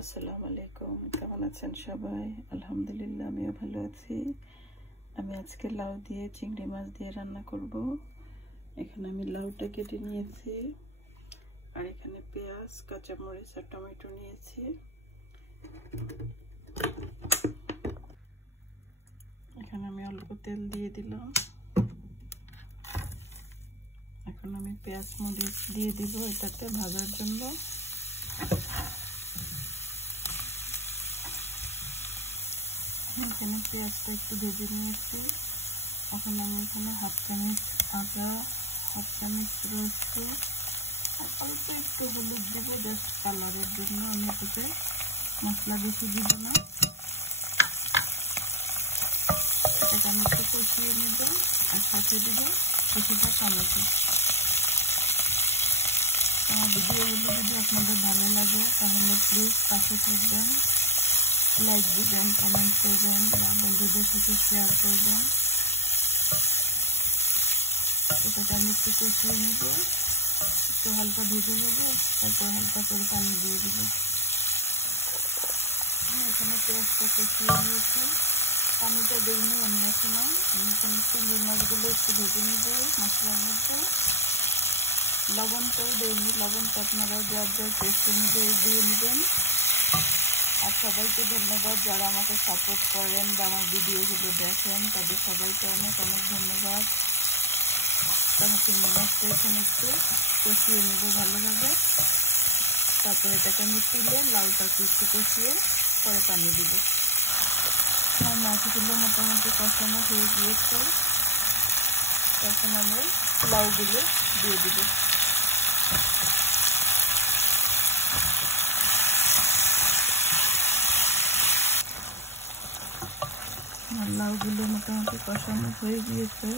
আসসালামু আলাইকুম, কেমন আছেন সবাই? আলহামদুলিল্লাহ, আমিও ভালো আছি। আমি আজকে লাউ দিয়ে চিংড়ি মাছ দিয়ে রান্না করব। এখানে আমি লাউটা কেটে নিয়েছি, আর এখানে পেঁয়াজ, কাঁচামরিচ আর টমেটো নিয়েছি। এখানে আমি অল্প তেল দিয়ে দিলাম। এখন আমি পেঁয়াজ মরিচ দিয়ে দিব এটাতে ভাজার জন্য। এখানে পেঁয়াজটা একটু ভেজে নিয়েছি। এখন আমি এখানে হাফ চামচ আদা, হাফ চামচ রসুন আর অল্প একটু হলুদ দেবো, জাস্ট কালারের জন্য। আমি এটাতে মশলা বেশি দিব না। এটাকে আমি একটু কষিয়ে নেব, আর সাথে দিব কিছুটা টমেটো। আমার ভিডিওগুলো যদি আপনাদের ভালো লাগে তাহলে প্লিজ পাশে থাকবেন, লাইক দিবেন, কমেন্ট করবেন বা বন্ধুদের সাথে শেয়ার করবেন। এটাকে আমি একটু কষিয়ে নেব, একটু হালকা ভেজে নেবো, তারপর হালকা করে পানি দিয়ে দেবো। এখানে পেঁয়াজটা কষিয়ে নিয়েছি, পানিটা দিইনি আমি এখনো। আমি এখানে চিংড়ি মাছগুলো একটু ভেজে নেবো মশলার মধ্যে। লবণটাও দিইনি, লবণটা আপনারা যার যার টেস্ট অনুযায়ী দিয়ে নেবেন। আর সবাইকে ধন্যবাদ যারা আমাকে সাপোর্ট করেন বা আমার ভিডিওগুলো দেখেন, তাদের সবাইকে অনেক অনেক ধন্যবাদ। আমি চিংড়ি মাছটা এখানে একটু কষিয়ে নেব ভালোভাবে। তারপর এটাকে আমি তুলে লাউটাকে একটু কষিয়ে পরে পানি দিব। আমার মাছগুলো মোটামুটি কষানো হয়ে গিয়েছে, তখন আমি লাউগুলো দিয়ে দিব। আমার লাউগুলো মোটামুটি কষানো হয়ে গিয়েছে।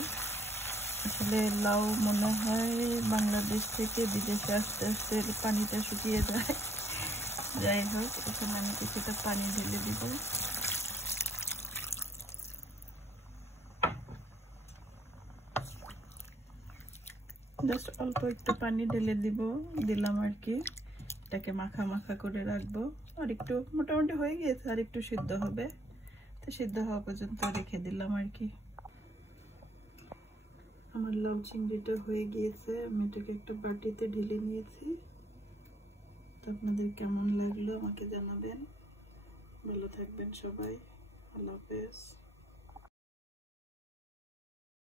আসলে লাউ মনে হয় বাংলাদেশ থেকে বিদেশে আস্তে আস্তে পানিটা শুকিয়ে যায়। যাই হোক, এখানে আমি কিছুটা পানি ঢেলে দিব। জাস্ট অল্প একটু পানি ঢেলে দিলাম আর কি। এটাকে মাখা মাখা করে রাখবো। আর একটু মোটামুটি হয়ে গিয়েছে, আর একটু সিদ্ধ হবে, তো সিদ্ধ হওয়া পর্যন্ত রেখে দিলাম আর কি। আমার লাউ চিংড়িটা হয়ে গিয়েছে, আমি এটাকে একটা বাটিতে ঢেলে নিয়েছি। তো আপনাদের কেমন লাগলো আমাকে জানাবেন। ভালো থাকবেন সবাই, আল্লাহ হাফেজ।